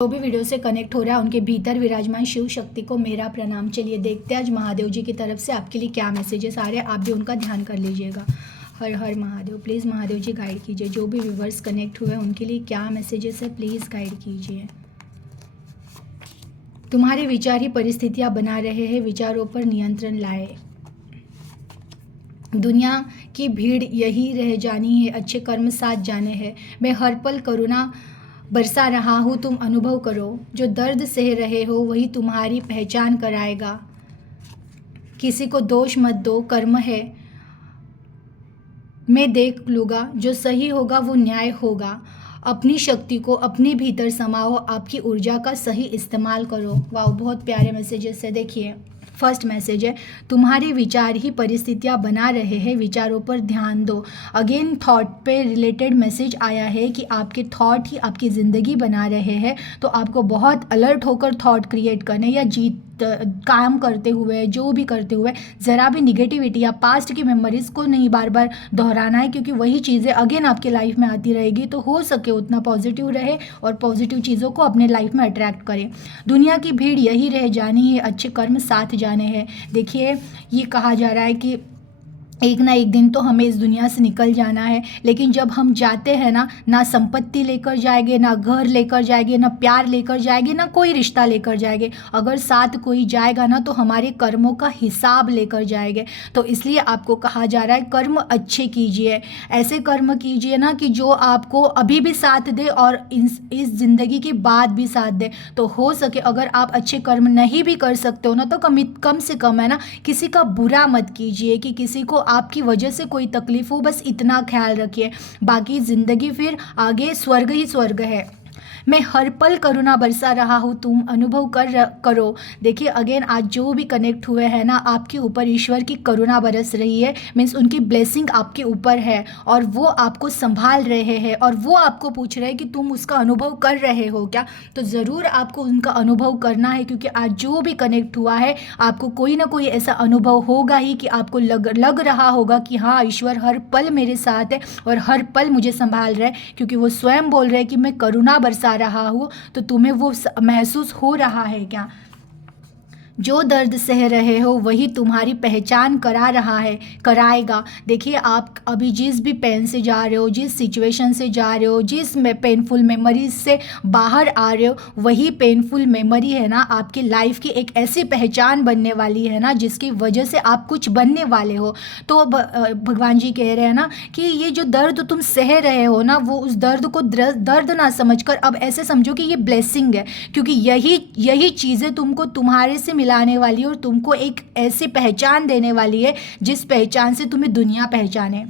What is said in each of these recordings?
जो भी वीडियो से कनेक्ट हो रहा है उनके भीतर विराजमान शिव शक्ति को मेरा प्रणाम। चलिए देखते हैं आज महादेव जी की तरफ से आपके लिए क्या मैसेजेस आ रहे हैं, आप भी उनका ध्यान कर लीजिएगा। हर हर महादेव। प्लीज़ महादेव जी गाइड कीजिए, जो भी व्यूवर्स कनेक्ट हुए हैं उनके लिए क्या मैसेजेस है प्लीज़ गाइड कीजिए। तुम्हारे विचार ही परिस्थितियाँ बना रहे हैं, विचारों पर नियंत्रण लाए। दुनिया की भीड़ यही रह जानी है, अच्छे कर्म साथ जाने हैं। मैं हर पल करुणा बरसा रहा हूँ, तुम अनुभव करो। जो दर्द सह रहे हो वही तुम्हारी पहचान कराएगा। किसी को दोष मत दो, कर्म है, मैं देख लूँगा। जो सही होगा वो न्याय होगा। अपनी शक्ति को अपने भीतर समाओ, आपकी ऊर्जा का सही इस्तेमाल करो। वाह, बहुत प्यारे मैसेजेस है। देखिए फर्स्ट मैसेज है, तुम्हारे विचार ही परिस्थितियाँ बना रहे हैं, विचारों पर ध्यान दो। अगेन थॉट पे रिलेटेड मैसेज आया है कि आपके थॉट ही आपकी ज़िंदगी बना रहे हैं, तो आपको बहुत अलर्ट होकर थॉट क्रिएट करने या काम करते हुए, जो भी करते हुए ज़रा भी निगेटिविटी या पास्ट की मेमोरीज़ को नहीं बार बार दोहराना है, क्योंकि वही चीज़ें अगेन आपके लाइफ में आती रहेगी। तो हो सके उतना पॉजिटिव रहे और पॉजिटिव चीज़ों को अपने लाइफ में अट्रैक्ट करें। दुनिया की भीड़ यही रह जानी है, अच्छे कर्म साथ जाने हैं। देखिए ये कहा जा रहा है कि एक ना एक दिन तो हमें इस दुनिया से निकल जाना है, लेकिन जब हम जाते हैं ना संपत्ति लेकर जाएंगे, ना घर लेकर जाएंगे, ना प्यार लेकर जाएंगे, ना कोई रिश्ता लेकर जाएंगे। अगर साथ कोई जाएगा ना तो हमारे कर्मों का हिसाब लेकर जाएंगे। तो इसलिए आपको कहा जा रहा है कर्म अच्छे कीजिए, ऐसे कर्म कीजिए ना कि जो आपको अभी भी साथ दे और इस ज़िंदगी के बाद भी साथ दे। तो हो सके अगर आप अच्छे कर्म नहीं भी कर सकते हो ना तो कम से कम है ना किसी का बुरा मत कीजिए, कि किसी को आपकी वजह से कोई तकलीफ हो, बस इतना ख्याल रखिए। बाकी ज़िंदगी फिर आगे स्वर्ग ही स्वर्ग है। मैं हर पल करुणा बरसा रहा हूँ, तुम अनुभव करो। देखिए अगेन आज जो भी कनेक्ट हुए हैं ना, आपके ऊपर ईश्वर की करुणा बरस रही है, मीन्स उनकी ब्लेसिंग आपके ऊपर है और वो आपको संभाल रहे हैं और वो आपको पूछ रहे हैं कि तुम उसका अनुभव कर रहे हो क्या। तो ज़रूर आपको उनका अनुभव करना है, क्योंकि आज जो भी कनेक्ट हुआ है आपको कोई ना कोई ऐसा अनुभव होगा ही कि आपको लग रहा होगा कि हाँ ईश्वर हर पल मेरे साथ है और हर पल मुझे संभाल रहा है, क्योंकि वो स्वयं बोल रहे हैं कि मैं करुणा बरसा रहा हूँ। तो तुम्हें वो महसूस हो रहा है क्या? जो दर्द सह रहे हो वही तुम्हारी पहचान करा रहा है, कराएगा। देखिए आप अभी जिस भी पेन से जा रहे हो, जिस सिचुएशन से जा रहे हो, जिस पेनफुल मेमोरीज से बाहर आ रहे हो, वही पेनफुल मेमोरी है ना आपकी लाइफ की एक ऐसी पहचान बनने वाली है ना जिसकी वजह से आप कुछ बनने वाले हो। तो भगवान जी कह रहे हैं ना कि ये जो दर्द तुम सह रहे हो ना, वो उस दर्द को दर्द ना समझकर अब ऐसे समझो कि ये ब्लेसिंग है, क्योंकि यही चीज़ें तुमको तुम्हारे से मिलाने वाली है और तुमको एक ऐसी पहचान देने वाली है जिस पहचान से तुम्हें दुनिया पहचाने।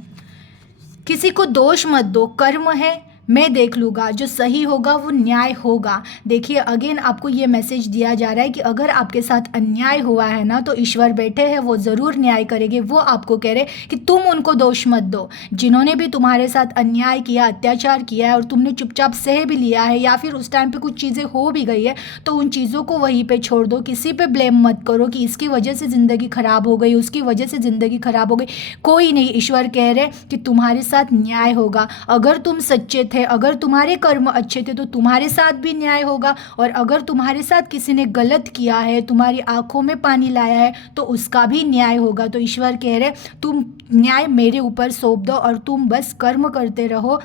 किसी को दोष मत दो, कर्म है, मैं देख लूँगा। जो सही होगा वो न्याय होगा। देखिए अगेन आपको ये मैसेज दिया जा रहा है कि अगर आपके साथ अन्याय हुआ है ना तो ईश्वर बैठे हैं, वो ज़रूर न्याय करेंगे। वो आपको कह रहे कि तुम उनको दोष मत दो। जिन्होंने भी तुम्हारे साथ अन्याय किया, अत्याचार किया है और तुमने चुपचाप सह भी लिया है या फिर उस टाइम पे कुछ चीज़ें हो भी गई है, तो उन चीज़ों को वहीं पर छोड़ दो। किसी पर ब्लेम मत करो कि इसकी वजह से ज़िंदगी ख़राब हो गई, उसकी वजह से ज़िंदगी ख़राब हो गई। कोई नहीं, ईश्वर कह रहे कि तुम्हारे साथ न्याय होगा। अगर तुम सच्चे थे, अगर तुम्हारे कर्म अच्छे थे तो तुम्हारे साथ भी न्याय होगा, और अगर तुम्हारे साथ किसी ने गलत किया है, तुम्हारी आंखों में पानी लाया है, तो उसका भी न्याय होगा। तो ईश्वर कह रहे तुम न्याय मेरे ऊपर सौंप दो और तुम बस कर्म करते रहो,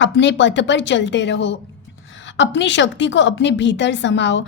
अपने पथ पर चलते रहो। अपनी शक्ति को अपने भीतर समाओ,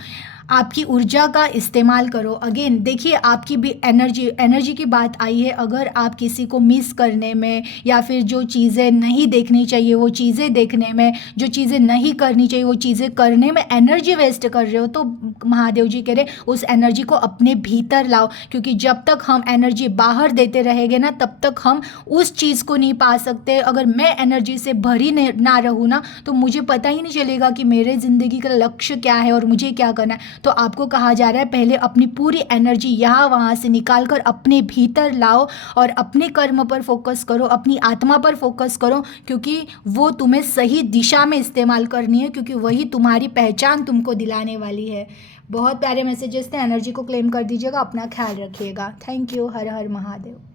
आपकी ऊर्जा का इस्तेमाल करो। अगेन देखिए आपकी भी एनर्जी की बात आई है। अगर आप किसी को मिस करने में या फिर जो चीज़ें नहीं देखनी चाहिए वो चीज़ें देखने में, जो चीज़ें नहीं करनी चाहिए वो चीज़ें करने में एनर्जी वेस्ट कर रहे हो, तो महादेव जी कह रहे उस एनर्जी को अपने भीतर लाओ, क्योंकि जब तक हम एनर्जी बाहर देते रहेंगे ना तब तक हम उस चीज़ को नहीं पा सकते। अगर मैं एनर्जी से भरी ना रहूँ ना तो मुझे पता ही नहीं चलेगा कि मेरे ज़िंदगी का लक्ष्य क्या है और मुझे क्या करना है। तो आपको कहा जा रहा है पहले अपनी पूरी एनर्जी यहाँ वहाँ से निकाल कर अपने भीतर लाओ और अपने कर्म पर फोकस करो, अपनी आत्मा पर फोकस करो, क्योंकि वो तुम्हें सही दिशा में इस्तेमाल करनी है, क्योंकि वही तुम्हारी पहचान तुमको दिलाने वाली है। बहुत प्यारे मैसेजेस थे, एनर्जी को क्लेम कर दीजिएगा, अपना ख्याल रखिएगा। Thank you. हर हर महादेव।